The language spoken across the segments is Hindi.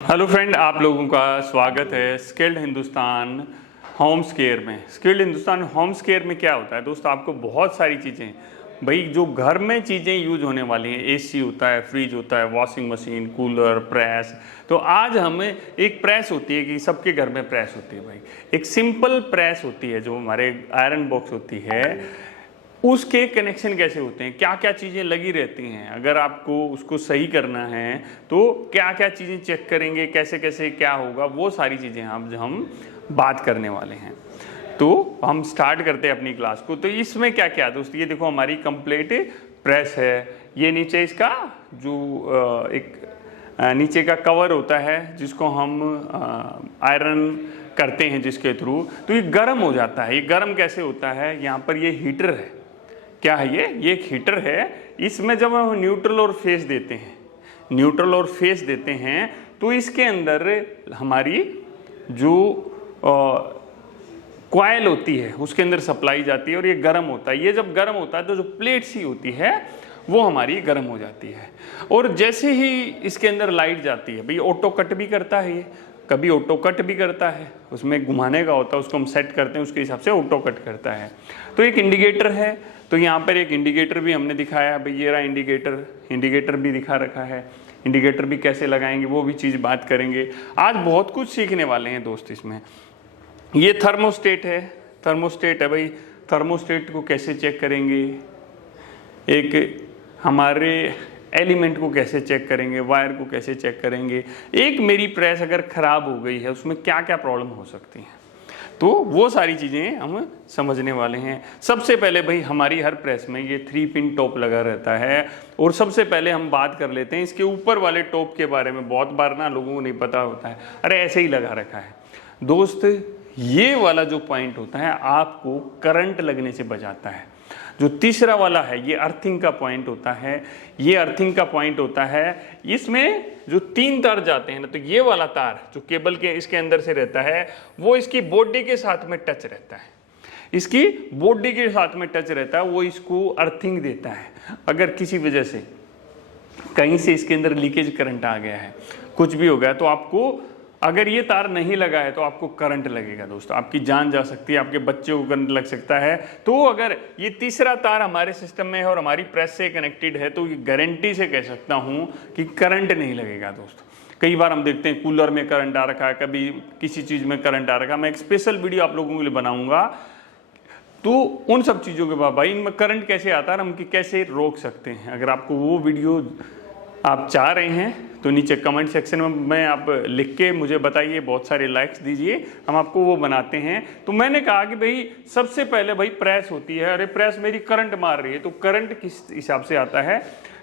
हेलो फ्रेंड, आप लोगों का स्वागत है स्किल्ड हिंदुस्तान होम्स केयर में। स्किल्ड हिंदुस्तान होम्स केयर में क्या होता है दोस्तों, आपको बहुत सारी चीज़ें भाई जो घर में चीज़ें यूज होने वाली हैं, एसी होता है, फ्रिज होता है, वॉशिंग मशीन, कूलर, प्रेस। तो आज हमें एक प्रेस होती है कि सबके घर में प्रेस होती है भाई, एक सिंपल प्रेस होती है जो हमारे आयरन बॉक्स होती है, उसके कनेक्शन कैसे होते हैं, क्या क्या चीज़ें लगी रहती हैं, अगर आपको उसको सही करना है तो क्या क्या चीज़ें चेक करेंगे, कैसे कैसे क्या होगा, वो सारी चीज़ें हम बात करने वाले हैं। तो हम स्टार्ट करते हैं अपनी क्लास को। तो इसमें क्या क्या दोस्तों, ये देखो हमारी कंप्लीट प्रेस है, ये नीचे इसका जो एक नीचे का कवर होता है जिसको हम आयरन करते हैं जिसके थ्रू, तो ये गर्म हो जाता है। ये गर्म कैसे होता है, यहाँ पर ये हीटर है, क्या है ये एक हीटर है। इसमें जब हम न्यूट्रल और फेस देते हैं, न्यूट्रल और फेस देते हैं तो इसके अंदर हमारी जो कॉइल होती है उसके अंदर सप्लाई जाती है और ये गर्म होता है। ये जब गर्म होता है तो जो प्लेट सी होती है वो हमारी गर्म हो जाती है। और जैसे ही इसके अंदर लाइट जाती है, भाई ऑटो कट भी करता है, ये कभी ऑटो कट भी करता है, उसमें घुमाने का होता है, उसको हम सेट करते हैं, उसके हिसाब से ऑटो कट करता है। तो एक इंडिकेटर है, तो यहाँ पर एक इंडिकेटर भी हमने दिखाया है, भाई ये रहा इंडिकेटर भी दिखा रखा है। इंडिकेटर भी कैसे लगाएंगे वो भी चीज़ बात करेंगे। आज बहुत कुछ सीखने वाले हैं दोस्त इसमें। ये थर्मोस्टेट है भाई, थर्मोस्टेट को कैसे चेक करेंगे, एक हमारे एलिमेंट को कैसे चेक करेंगे, वायर को कैसे चेक करेंगे, एक मेरी प्रेस अगर ख़राब हो गई है उसमें क्या क्या प्रॉब्लम हो सकती हैं, तो वो सारी चीज़ें हम समझने वाले हैं। सबसे पहले भाई हमारी हर प्रेस में ये 3 पिन टॉप लगा रहता है, और सबसे पहले हम बात कर लेते हैं इसके ऊपर वाले टॉप के बारे में। बहुत बार ना लोगों को नहीं पता होता है, अरे ऐसे ही लगा रखा है। दोस्त ये वाला जो पॉइंट होता है आपको करंट लगने से बचाता है। जो तीसरा वाला है ये अर्थिंग का पॉइंट होता है, ये अर्थिंग का पॉइंट होता है। इसमें जो 3 तार जाते हैं ना, तो ये वाला तार जो केबल के इसके अंदर से रहता है वो इसकी बॉडी के साथ में टच रहता है, इसकी बॉडी के साथ में टच रहता है, वो इसको अर्थिंग देता है। अगर किसी वजह से कहीं से इसके अंदर लीकेज करंट आ गया है, कुछ भी हो गया, तो आपको अगर ये तार नहीं लगा है तो आपको करंट लगेगा दोस्तों, आपकी जान जा सकती है, आपके बच्चे को करंट लग सकता है। तो अगर ये तीसरा तार हमारे सिस्टम में है और हमारी प्रेस से कनेक्टेड है तो ये गारंटी से कह सकता हूँ कि करंट नहीं लगेगा दोस्तों। कई बार हम देखते हैं कूलर में करंट आ रखा है, कभी किसी चीज़ में करंट आ रखा है। मैं एक स्पेशल वीडियो आप लोगों के लिए बनाऊंगा, तो उन सब चीज़ों के बाद भाई इनमें करंट कैसे आता है, हम कैसे रोक सकते हैं। अगर आपको वो वीडियो आप चाह रहे हैं तो नीचे कमेंट सेक्शन में आप लिख के मुझे बताइए, बहुत सारे लाइक्स दीजिए, हम आपको वो बनाते हैं। तो मैंने कहा कि भाई सबसे पहले भाई प्रेस होती है, अरे प्रेस मेरी करंट मार रही है, तो करंट किस हिसाब से आता है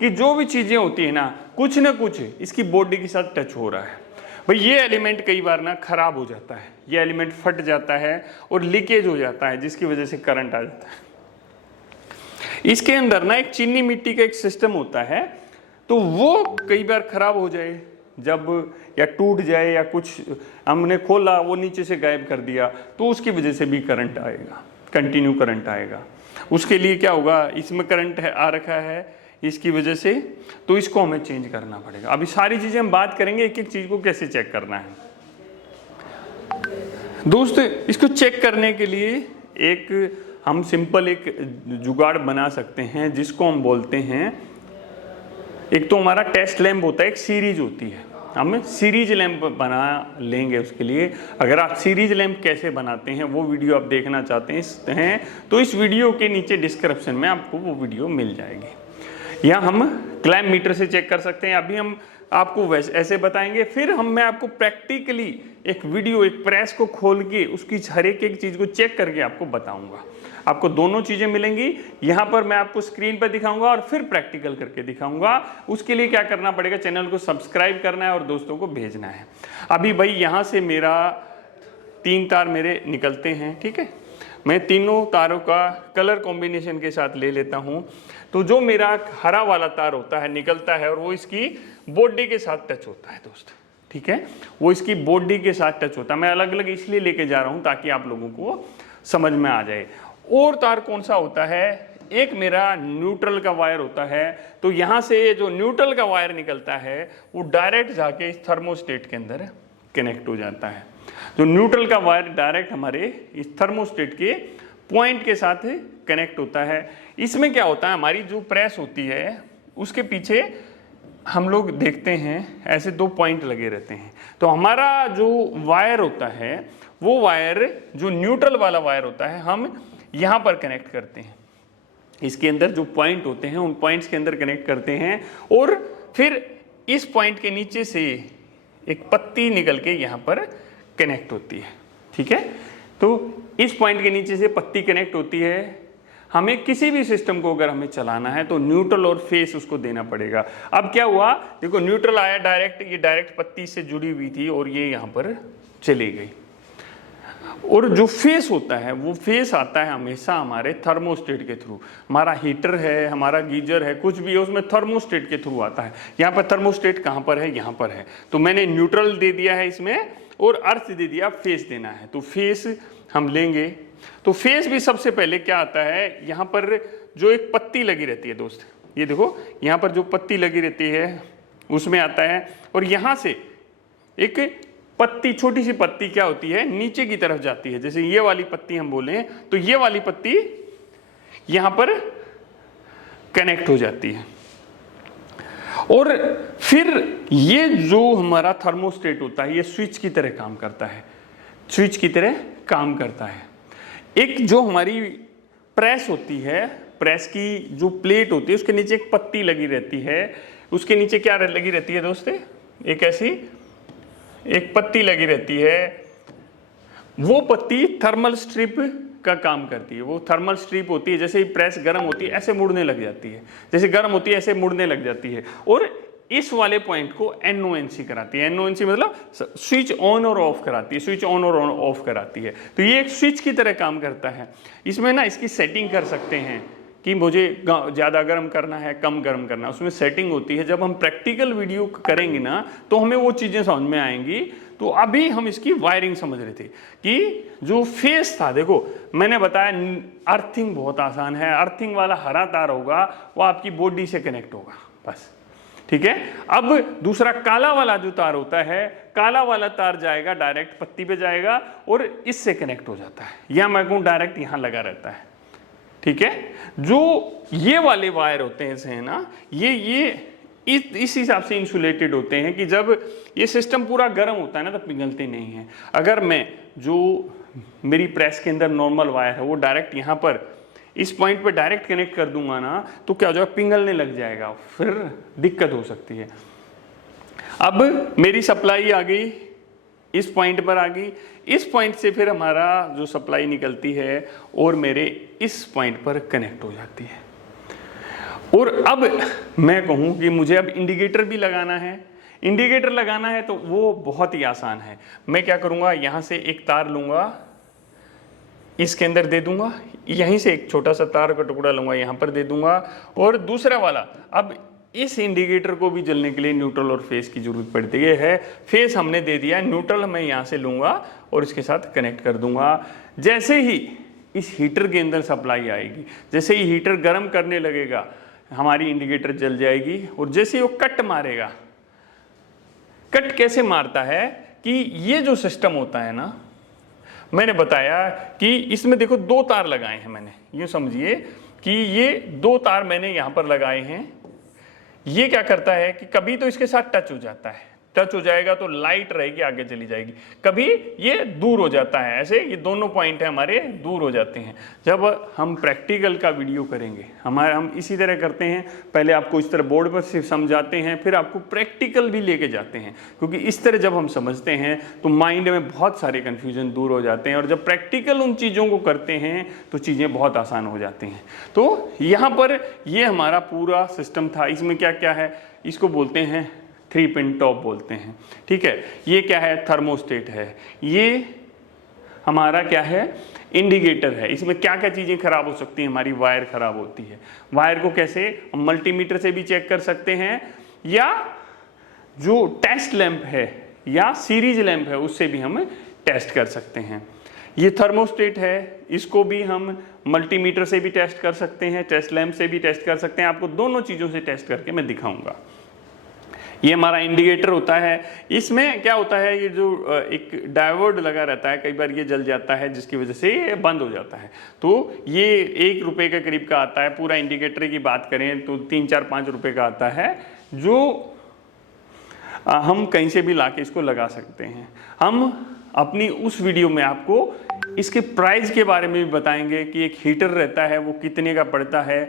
कि जो भी चीज़ें होती है ना कुछ इसकी बॉडी के साथ टच हो रहा है। भाई ये एलिमेंट कई बार ना खराब हो जाता है, ये एलिमेंट फट जाता है और लीकेज हो जाता है, जिसकी वजह से करंट आ जाता है। इसके अंदर ना एक चीनी मिट्टी का एक सिस्टम होता है, तो वो कई बार खराब हो जाए जब, या टूट जाए, या कुछ हमने खोला वो नीचे से गायब कर दिया, तो उसकी वजह से भी करंट आएगा, कंटिन्यू करंट आएगा। उसके लिए क्या होगा, इसमें करंट आ रखा है इसकी वजह से, तो इसको हमें चेंज करना पड़ेगा। अभी सारी चीज़ें हम बात करेंगे, एक एक चीज़ को कैसे चेक करना है दोस्त। इसको चेक करने के लिए एक हम सिंपल एक जुगाड़ बना सकते हैं जिसको हम बोलते हैं, एक तो हमारा टेस्ट लैंप होता है, एक सीरीज होती है, हम सीरीज लैंप बना लेंगे। उसके लिए अगर आप सीरीज लैंप कैसे बनाते हैं वो वीडियो आप देखना चाहते हैं तो इस वीडियो के नीचे डिस्क्रिप्शन में आपको वो वीडियो मिल जाएगी। या हम क्लैंप मीटर से चेक कर सकते हैं, अभी हम आपको वैसे ऐसे बताएंगे, फिर मैं आपको प्रैक्टिकली एक वीडियो, एक प्रेस को खोल के उसकी हर एक चीज़ को चेक करके आपको बताऊंगा। आपको दोनों चीज़ें मिलेंगी, यहाँ पर मैं आपको स्क्रीन पर दिखाऊंगा और फिर प्रैक्टिकल करके दिखाऊंगा। उसके लिए क्या करना पड़ेगा, चैनल को सब्सक्राइब करना है और दोस्तों को भेजना है। अभी भाई यहाँ से मेरा 3 तार मेरे निकलते हैं, ठीक है, मैं तीनों तारों का कलर कॉम्बिनेशन के साथ ले लेता हूँ। तो जो मेरा हरा वाला तार होता है निकलता है और वो इसकी बॉडी के साथ टच होता है दोस्त, ठीक है, वो इसकी बॉडी के साथ टच होता है। मैं अलग अलग इसलिए लेके जा रहा हूँ ताकि आप लोगों को समझ में आ जाए। और तार कौन सा होता है, एक मेरा न्यूट्रल का वायर होता है, तो यहाँ से जो न्यूट्रल का वायर निकलता है वो डायरेक्ट जाके इस थर्मोस्टेट के अंदर कनेक्ट हो जाता है। जो न्यूट्रल का वायर डायरेक्ट हमारे इस थर्मोस्टेट के पॉइंट के साथ कनेक्ट होता है। इसमें क्या होता है, हमारी जो प्रेस होती है उसके पीछे हम लोग देखते हैं ऐसे 2 पॉइंट लगे रहते हैं। तो हमारा जो वायर होता है वो वायर जो न्यूट्रल वाला वायर होता है हम यहाँ पर कनेक्ट करते हैं। इसके अंदर जो पॉइंट होते हैं उन पॉइंट्स के अंदर कनेक्ट करते हैं और फिर इस पॉइंट के नीचे से एक पत्ती निकल के यहाँ पर कनेक्ट होती है। ठीक है, तो इस पॉइंट के नीचे से पत्ती कनेक्ट होती है। हमें किसी भी सिस्टम को अगर हमें चलाना है तो न्यूट्रल और फेस उसको देना पड़ेगा। अब क्या हुआ, देखो न्यूट्रल आया डायरेक्ट, ये डायरेक्ट पत्ती से जुड़ी हुई थी और ये यहाँ पर चली गई। और जो फेस होता है वो फेस आता है हमेशा हमारे थर्मोस्टेट के थ्रू। हमारा हीटर है, हमारा गीजर है, कुछ भी है उसमें थर्मोस्टेट के थ्रू आता है। यहाँ पर थर्मोस्टेट कहाँ पर है, यहाँ पर है। तो मैंने न्यूट्रल दे दिया है इसमें और अर्थ दे दिया, फेस देना है। तो फेस हम लेंगे, तो फेस भी सबसे पहले क्या आता है, यहाँ पर जो एक पत्ती लगी रहती है दोस्त, ये देखो यहाँ पर जो पत्ती लगी रहती है उसमें आता है। और यहाँ से एक पत्ती, छोटी सी पत्ती क्या होती है, नीचे की तरफ जाती है। जैसे ये वाली पत्ती हम बोले तो ये वाली पत्ती यहाँ पर कनेक्ट हो जाती है। और फिर ये जो हमारा थर्मोस्टेट होता है ये स्विच की तरह काम करता है, स्विच की तरह काम करता है। एक जो हमारी प्रेस होती है, प्रेस की जो प्लेट होती है उसके नीचे एक पत्ती लगी रहती है। उसके नीचे क्या लगी रहती है दोस्त, एक ऐसी एक पत्ती लगी रहती है। वो पत्ती थर्मल स्ट्रिप का काम करती है। वो थर्मल स्ट्रिप होती है, जैसे ही प्रेस गर्म होती है ऐसे मुड़ने लग जाती है, जैसे गर्म होती है ऐसे मुड़ने लग जाती है। और इस वाले पॉइंट को NONC कराती है। NONC मतलब स्विच ऑन और ऑफ कराती है, स्विच ऑन और ऑफ कराती है। तो ये एक स्विच की तरह काम करता है। इसमें ना इसकी सेटिंग कर सकते हैं कि मुझे ज़्यादा गर्म करना है, कम गर्म करना है, उसमें सेटिंग होती है। जब हम प्रैक्टिकल वीडियो करेंगे ना तो हमें वो चीज़ें समझ में आएंगी। तो अभी हम इसकी वायरिंग समझ रहे थे कि जो फेस था, देखो मैंने बताया अर्थिंग बहुत आसान है। अर्थिंग वाला हरा तार होगा वो आपकी बॉडी से कनेक्ट होगा बस, ठीक है। अब दूसरा काला वाला जो तार होता है, काला वाला तार जाएगा डायरेक्ट पत्ती पे जाएगा और इससे कनेक्ट हो जाता है, या मैं कहूँ डायरेक्ट यहाँ लगा रहता है, ठीक है। जो ये वाले वायर होते हैं ना, ये इस हिसाब से इंसुलेटेड होते हैं कि जब ये सिस्टम पूरा गर्म होता है ना तो पिघलते नहीं है। अगर मैं जो मेरी प्रेस के अंदर नॉर्मल वायर है वो डायरेक्ट यहाँ पर इस पॉइंट पे डायरेक्ट कनेक्ट कर दूंगा ना तो क्या हो जाएगा, पिघलने लग जाएगा, फिर दिक्कत हो सकती है। अब मेरी सप्लाई आ गई, इस पॉइंट पर आ गई, इस पॉइंट से फिर हमारा जो सप्लाई निकलती है और मेरे इस पॉइंट पर कनेक्ट हो जाती है। और अब मैं कहूँ कि मुझे अब इंडिकेटर भी लगाना है। इंडिकेटर लगाना है तो वो बहुत ही आसान है। मैं क्या करूँगा, यहाँ से एक तार लूँगा, इसके अंदर दे दूंगा, यहीं से एक छोटा सा तार का टुकड़ा लूँगा, यहाँ पर दे दूंगा, और दूसरा वाला, अब इस इंडिकेटर को भी जलने के लिए न्यूट्रल और फेस की जरूरत पड़ती है। फेस हमने दे दिया, न्यूट्रल मैं यहाँ से लूँगा और इसके साथ कनेक्ट कर दूंगा। जैसे ही इस हीटर के अंदर सप्लाई आएगी, जैसे ही हीटर गर्म करने लगेगा, हमारी इंडिकेटर जल जाएगी। और जैसे ही वो कट मारेगा, कट कैसे मारता है कि ये जो सिस्टम होता है ना, मैंने बताया कि इसमें देखो 2 तार लगाए हैं मैंने, ये समझिए कि ये 2 तार मैंने यहाँ पर लगाए हैं। ये क्या करता है कि कभी तो इसके साथ टच हो जाता है, टच हो जाएगा तो लाइट रहेगी, आगे चली जाएगी, कभी ये दूर हो जाता है, ऐसे ये दोनों पॉइंट है हमारे दूर हो जाते हैं। जब हम प्रैक्टिकल का वीडियो करेंगे, हम इसी तरह करते हैं, पहले आपको इस तरह बोर्ड पर सिर्फ समझाते हैं, फिर आपको प्रैक्टिकल भी लेके जाते हैं, क्योंकि इस तरह जब हम समझते हैं तो माइंड में बहुत सारे कन्फ्यूजन दूर हो जाते हैं, और जब प्रैक्टिकल उन चीज़ों को करते हैं तो चीज़ें बहुत आसान हो जाती हैं। तो यहाँ पर ये हमारा पूरा सिस्टम था। इसमें क्या क्या है, इसको बोलते हैं 3 पिन टॉप बोलते हैं, ठीक है। ये क्या है, थर्मोस्टेट है, ये हमारा क्या है, इंडिकेटर है। इसमें क्या क्या चीज़ें खराब हो सकती हैं, हमारी वायर खराब होती है। वायर को कैसे हम मल्टीमीटर से भी चेक कर सकते हैं, या जो टेस्ट लैंप है या सीरीज लैंप है उससे भी हम टेस्ट कर सकते हैं। ये थर्मोस्टेट है, इसको भी हम मल्टीमीटर से भी टेस्ट कर सकते हैं, टेस्ट लैम्प से भी टेस्ट कर सकते हैं। आपको दोनों चीज़ों से टेस्ट करके मैं दिखाऊंगा। ये हमारा इंडिकेटर होता है। इसमें क्या होता है, ये जो एक डायोड लगा रहता है, कई बार ये जल जाता है जिसकी वजह से ये बंद हो जाता है। तो ये 1 रुपये के करीब का आता है। पूरा इंडिकेटर की बात करें तो 3, 4, 5 रुपये का आता है, जो हम कहीं से भी लाके इसको लगा सकते हैं। हम अपनी उस वीडियो में आपको इसके प्राइस के बारे में भी बताएंगे कि एक हीटर रहता है वो कितने का पड़ता है,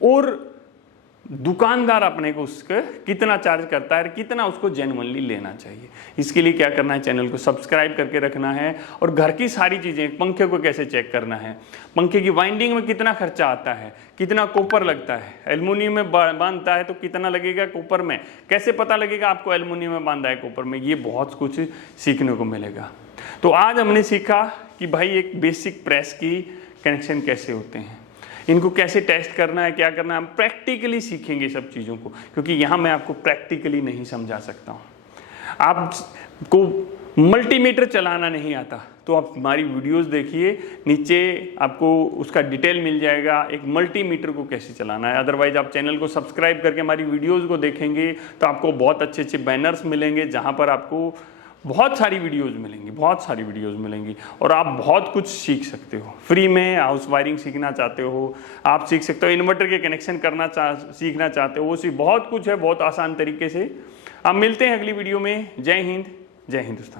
और दुकानदार अपने को उसका कितना चार्ज करता है, कितना उसको जेन्युइनली लेना चाहिए। इसके लिए क्या करना है, चैनल को सब्सक्राइब करके रखना है, और घर की सारी चीज़ें, पंखे को कैसे चेक करना है, पंखे की वाइंडिंग में कितना खर्चा आता है, कितना कॉपर लगता है, एल्युमिनियम में बांधता है तो कितना लगेगा कॉपर में, कैसे पता लगेगा आपको एल्युमिनियम में बांधा है कॉपर में, ये बहुत कुछ सीखने को मिलेगा। तो आज हमने सीखा कि भाई एक बेसिक प्रेस की कनेक्शन कैसे होते हैं, इनको कैसे टेस्ट करना है, क्या करना है, हम प्रैक्टिकली सीखेंगे सब चीज़ों को, क्योंकि यहाँ मैं आपको प्रैक्टिकली नहीं समझा सकता हूँ। आपको मल्टीमीटर चलाना नहीं आता तो आप हमारी वीडियोस देखिए, नीचे आपको उसका डिटेल मिल जाएगा, एक मल्टीमीटर को कैसे चलाना है। अदरवाइज आप चैनल को सब्सक्राइब करके हमारी वीडियोज़ को देखेंगे तो आपको बहुत अच्छे अच्छे बैनर्स मिलेंगे, जहाँ पर आपको बहुत सारी वीडियोस मिलेंगी, बहुत सारी वीडियोस मिलेंगी, और आप बहुत कुछ सीख सकते हो फ्री में। हाउस वायरिंग सीखना चाहते हो आप सीख सकते हो, इन्वर्टर के कनेक्शन करना सीखना चाहते हो, वो बहुत कुछ है, बहुत आसान तरीके से। आप मिलते हैं अगली वीडियो में। जय हिंद, जय हिंदुस्तान।